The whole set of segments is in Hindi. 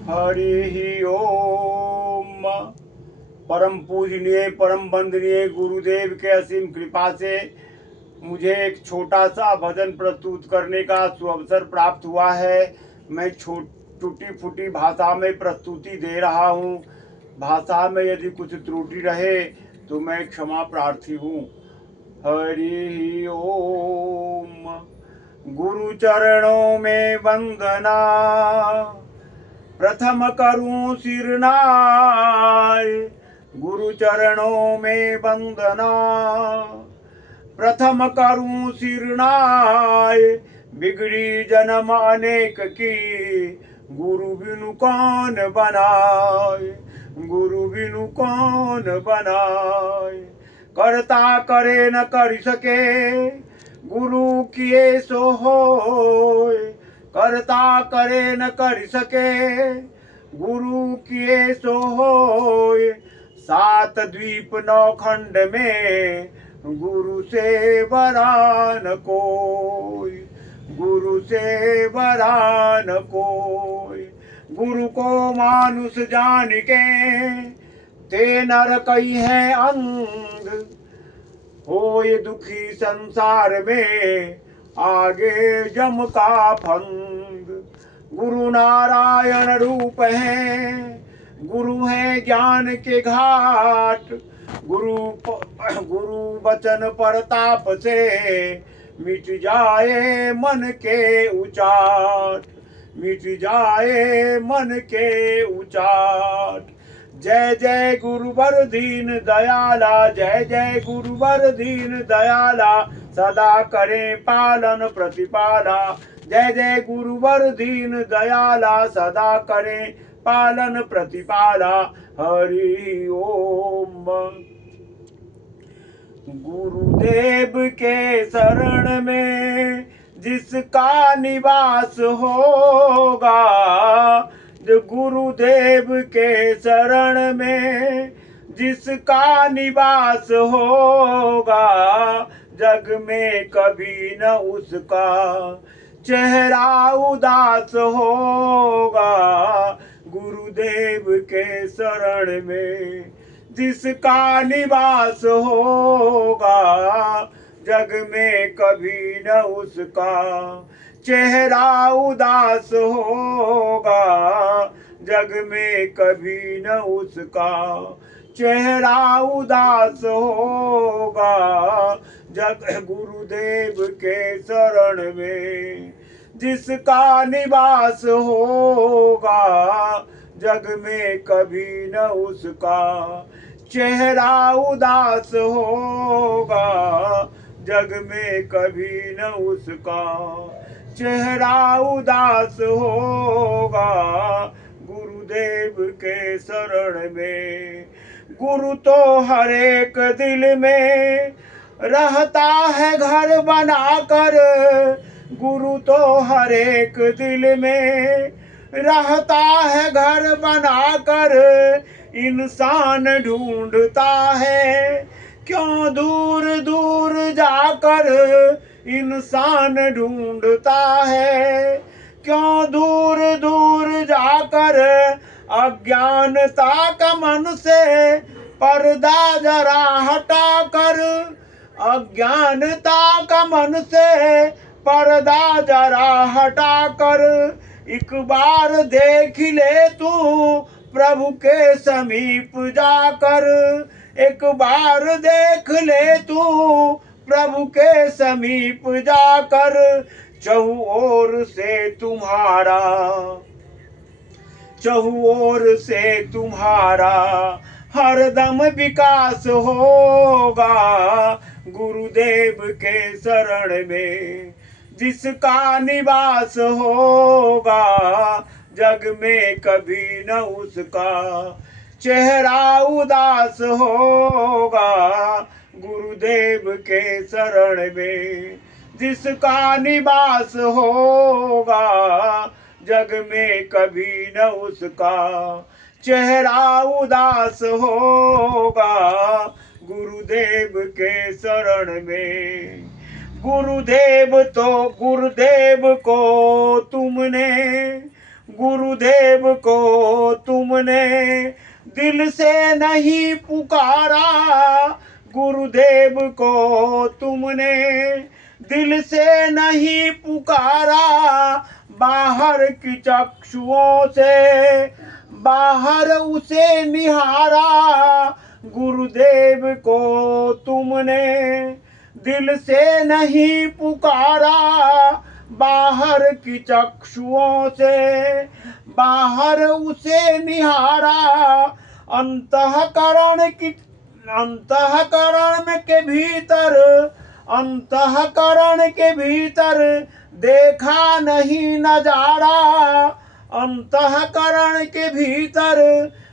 हरि ओम। परम पूजनीय परम वंदनीय गुरुदेव के असीम कृपा से मुझे एक छोटा सा भजन प्रस्तुत करने का सुअवसर प्राप्त हुआ है। मैं टूटी फूटी भाषा में प्रस्तुति दे रहा हूँ। भाषा में यदि कुछ त्रुटि रहे तो मैं क्षमा प्रार्थी हूँ। हरि ओम। गुरु चरणों में वंदना, प्रथम करूं सिरनाय। गुरु चरणों में वंदना, प्रथम करूं सिरनाय। बिगड़ी जन्म अनेक की, गुरु बिनु कौन बनाए। गुरु बिनु कौन बनाए। करता करे न कर सके, गुरु किए सो होय। करता करे न कर सके, गुरु किए सो होय। सात द्वीप नौ खंड में, गुरु से बड़ा न कोई। गुरु से बड़ा न कोई। गुरु को मानुष जान के, ते नर कई है अंग। होए दुखी संसार में, आगे जम का फंग। गुरु नारायण रूप है, गुरु है ज्ञान के घाट। गुरु वचन परताप से, मिट जाए मन के उचाट। मिट जाए मन के उचाट। जय जय गुरुवर दीन दयाला, जय जय गुरुवर दीन दयाला। सदा करें पालन प्रतिपाला, जय जय गुरुवर दीन दयाला। सदा करें पालन प्रतिपाला। हरि ओम। गुरुदेव के शरण में जिसका निवास होगा, जो गुरुदेव के शरण में जिसका निवास होगा, जग में कभी न उसका चेहरा उदास होगा। गुरुदेव के शरण में जिसका निवास होगा, जग में कभी न उसका चेहरा उदास होगा। जग में कभी न उसका चेहरा उदास होगा। जग गुरुदेव के शरण में जिसका निवास होगा, जग में कभी न उसका चेहरा उदास होगा। जग में कभी न उसका चेहरा उदास होगा। गुरुदेव के शरण में, गुरु तो हर एक दिल में रहता है घर बनाकर। गुरु तो हर एक दिल में रहता है घर बनाकर। इंसान ढूंढता है क्यों दूर दूर जाकर। इंसान ढूंढता है क्यों दूर दूर जाकर। अज्ञानता का मन से पर्दा जरा हटा कर। अज्ञानता का मन से पर्दा जरा हटा कर। एक बार देख ले तू प्रभु के समीप जाकर। एक बार देख ले तू प्रभु के समीप जाकर। चहु ओर से तुम्हारा हरदम विकास होगा। गुरुदेव के शरण में जिसका निवास होगा, जग में कभी न उसका चेहरा उदास होगा। गुरुदेव के शरण में जिसका निवास होगा, जग में कभी न उसका चेहरा उदास होगा। गुरुदेव के शरण में, गुरुदेव को तुमने गुरुदेव को तुमने दिल से नहीं पुकारा, गुरुदेव को तुमने दिल से नहीं पुकारा, बाहर की चक्षुओं से बाहर उसे निहारा, गुरुदेव को तुमने दिल से नहीं पुकारा, बाहर की चक्षुओं से बाहर उसे निहारा, अंतःकरण अंतःकरण के भीतर देखा नहीं नजारा, अंतःकरण के भीतर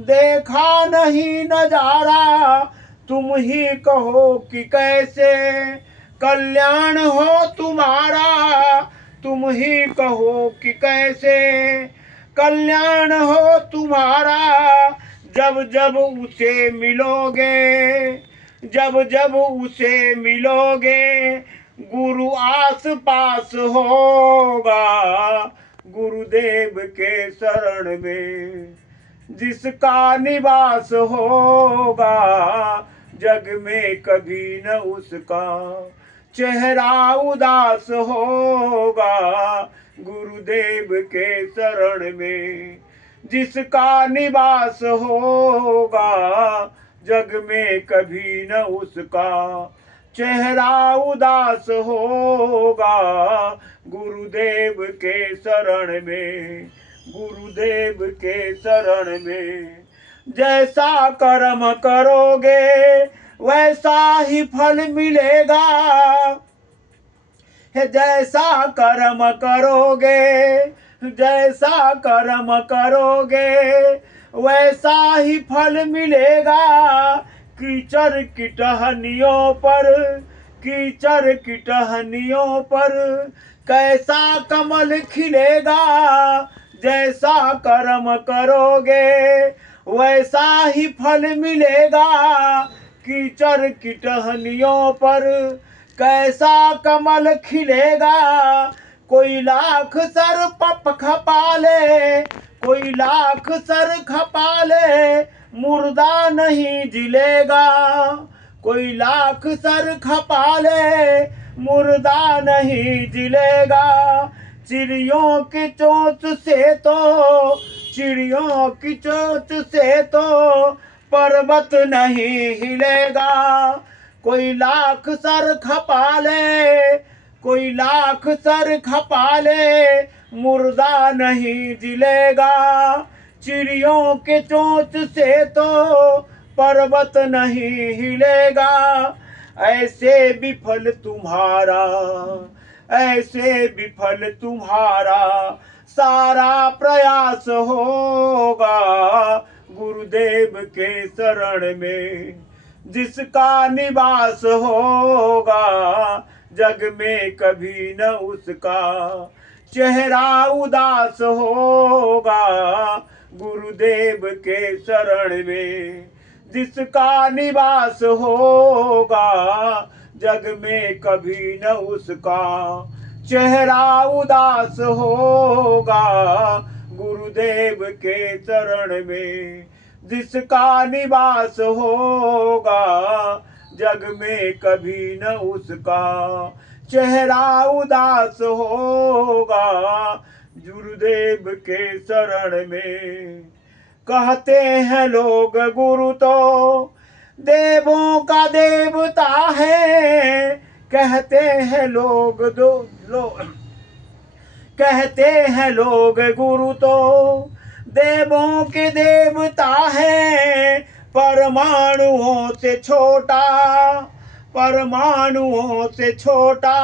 देखा नहीं नजारा, तुम ही कहो कि कैसे कल्याण हो तुम्हारा, तुम ही कहो कि कैसे कल्याण हो तुम्हारा, जब जब उसे मिलोगे, जब जब उसे मिलोगे, गुरु आस पास होगा, गुरुदेव के शरण में जिसका निवास होगा, जग में कभी न उसका चेहरा उदास होगा, गुरुदेव के शरण में जिसका निवास होगा, जग में कभी न उसका चेहरा उदास होगा, गुरुदेव के शरण में, गुरुदेव के शरण में। जैसा कर्म करोगे वैसा ही फल मिलेगा, जैसा कर्म करोगे, जैसा कर्म करोगे वैसा ही फल मिलेगा, कीचड़ की टहनियों पर, कीचड़ की टहनियों पर कैसा कमल खिलेगा, जैसा कर्म करोगे वैसा ही फल मिलेगा, कीचड़ की टहनियों पर कैसा कमल खिलेगा, कोई लाख सर पप खपा ले, कोई लाख सर खपा ले, मुर्दा नहीं जिलेगा, कोई लाख सर खपा ले, मुर्दा नहीं जिलेगा, चिड़ियों की चोंच से तो, चिड़ियों की चोंच से तो पर्वत नहीं हिलेगा, कोई लाख सर खपा ले, कोई लाख सर खपा ले, मुर्दा नहीं जिलेगा, चिड़ियों के चोंच से तो पर्वत नहीं हिलेगा, ऐसे विफल तुम्हारा, ऐसे विफल तुम्हारा सारा प्रयास होगा, गुरुदेव के शरण में जिसका निवास होगा, जग में कभी न उसका चेहरा उदास होगा, गुरुदेव के शरण में जिसका निवास होगा, जग में कभी न उसका चेहरा उदास होगा, गुरुदेव के शरण में जिसका निवास होगा, जग में कभी न उसका चेहरा उदास होगा, गुरुदेव के शरण में। कहते हैं लोग गुरु तो देवों का देवता है, कहते हैं लोग कहते हैं लोग गुरु तो देवों के देवता है, परमाणुओं से छोटा, परमाणुओं से छोटा,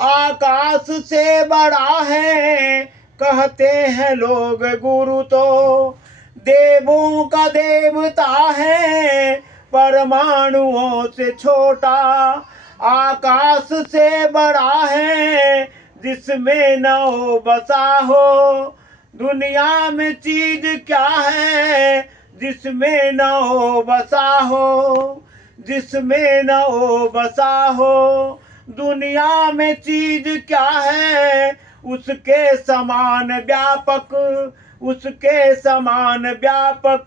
आकाश से बड़ा है, कहते हैं लोग गुरु तो देवों का देवता है, परमाणुओं से छोटा, आकाश से बड़ा है, जिसमें न हो बसा हो, दुनिया में चीज क्या है, जिसमें न हो बसा हो, जिसमें न हो बसा हो, दुनिया में चीज क्या है, उसके समान व्यापक, उसके समान व्यापक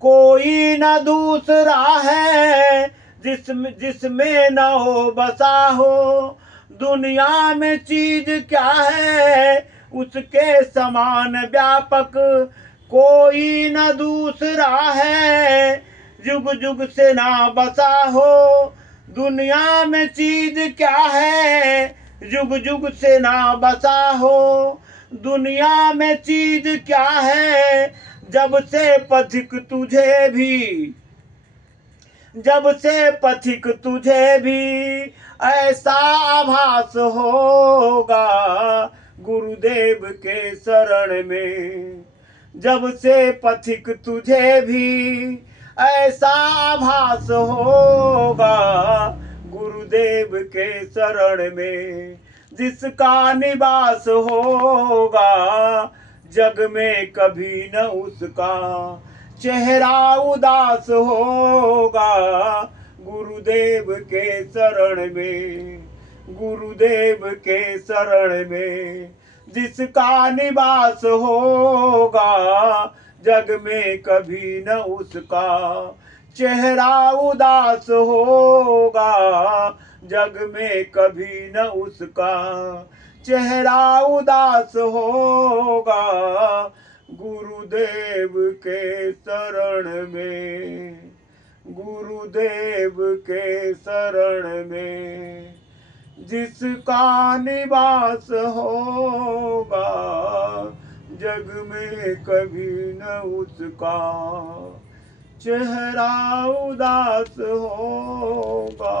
कोई न दूसरा है, जिसमें न हो बसा हो। दुनिया में चीज क्या है उसके समान व्यापक कोई न दूसरा है, जुग जुग से ना बसा हो। दुनिया में चीज क्या है जुग जुग से ना बसा हो। दुनिया में चीज क्या है जब से पथिक तुझे भी, जब से पथिक तुझे भी ऐसा आभास होगा गुरुदेव के शरण में। जब से पथिक तुझे भी ऐसा आभास होगा गुरुदेव के शरण में। जिसका निवास होगा जग में कभी न उसका चेहरा उदास होगा गुरुदेव के शरण में। गुरुदेव के शरण में जिसका निवास होगा जग में कभी न उसका चेहरा उदास होगा। जग में कभी न उसका चेहरा उदास होगा गुरुदेव के शरण में। गुरुदेव के शरण में जिसका निवास होगा जग में कभी न उसका चेहरा उदास होगा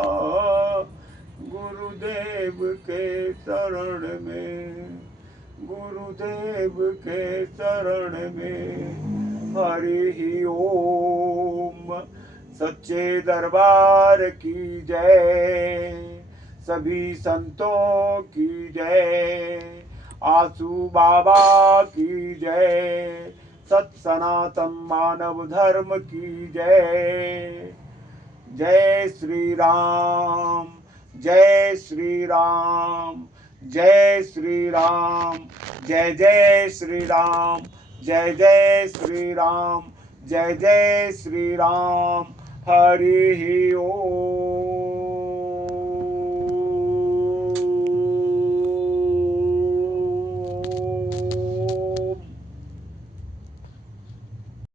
गुरुदेव के शरण में। गुरुदेव के शरण में। हरि ओम। सच्चे दरबार की जय, सभी संतों की जय, आसू बाबा की जय, सत सनातन मानव धर्म की जय। जय श्री राम, जय श्री राम, जय श्री राम, जय जय श्री राम, जय जय श्री राम, जय जय श्री राम। हरि ओम।